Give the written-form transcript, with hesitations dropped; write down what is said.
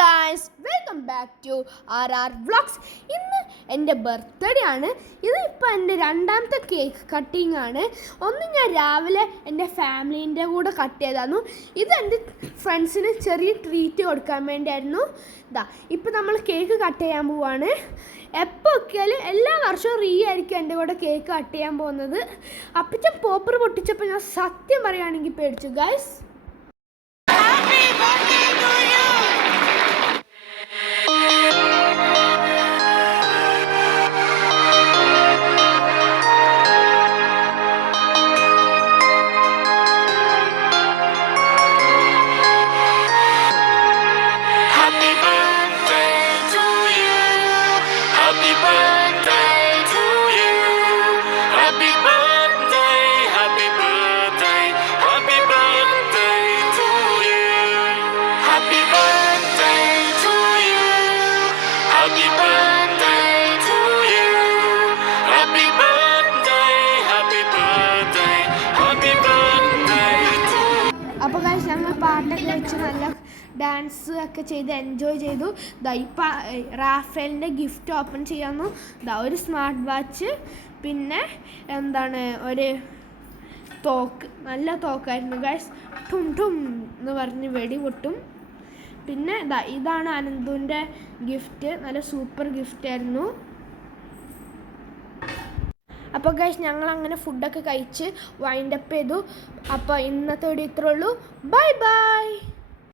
Guys, welcome back to RR vlogs. ഇന്ന് എൻ്റെ birthday ആണ്. ഇത് ഇപ്പോൾ എൻ്റെ രണ്ടാമത്തെ കേക്ക് കട്ടിങ് ആണ്. ഒന്ന് ഞാൻ രാവിലെ എൻ്റെ ഫാമിലീൻ്റെ കൂടെ കട്ട് ചെയ്തായിരുന്നു. ഇത് എൻ്റെ ഫ്രണ്ട്സിന് ചെറിയ ട്രീറ്റ് കൊടുക്കാൻ വേണ്ടിയായിരുന്നു. ഇപ്പോൾ നമ്മൾ കേക്ക് കട്ട് ചെയ്യാൻ പോവാണ്. എപ്പോൾ ഒക്കെയാലും എല്ലാ വർഷവും ആയിരിക്കും എൻ്റെ കൂടെ കേക്ക് കട്ട് ചെയ്യാൻ പോകുന്നത്. അപ്പം പോപ്പർ പൊട്ടിച്ചപ്പോൾ ഞാൻ സത്യം പറയുകയാണെങ്കിൽ പേടിച്ചു ഗായ്സ്. അപ്പോൾ ഗൈസ്, ഞങ്ങൾ പാട്ടൊക്കെ വെച്ച് നല്ല ഡാൻസ് ഒക്കെ ചെയ്ത് എൻജോയ് ചെയ്തു. ഇപ്പം റാഫേലിൻ്റെ ഗിഫ്റ്റ് ഓപ്പൺ ചെയ്യാമെന്നു. ഒരു സ്മാർട്ട് വാച്ച്, പിന്നെ ഒരു തോക്ക്, നല്ല തോക്കായിരുന്നു ഗൈസ്. ഠും ഠും എന്ന് പറഞ്ഞ് വെടി പൊട്ടും. പിന്നെ ഇതാണ് അനന്തുവിൻ്റെ ഗിഫ്റ്റ്, നല്ല സൂപ്പർ ഗിഫ്റ്റായിരുന്നു. അപ്പോൾ ഗൈസ്, ഞങ്ങളങ്ങനെ ഫുഡൊക്കെ കഴിച്ച് വൈൻഡപ്പ് ചെയ്തു. അപ്പോൾ ഇന്നത്തെ വീഡിയോ ഇത്രേ ഉള്ളൂ. Bye bye.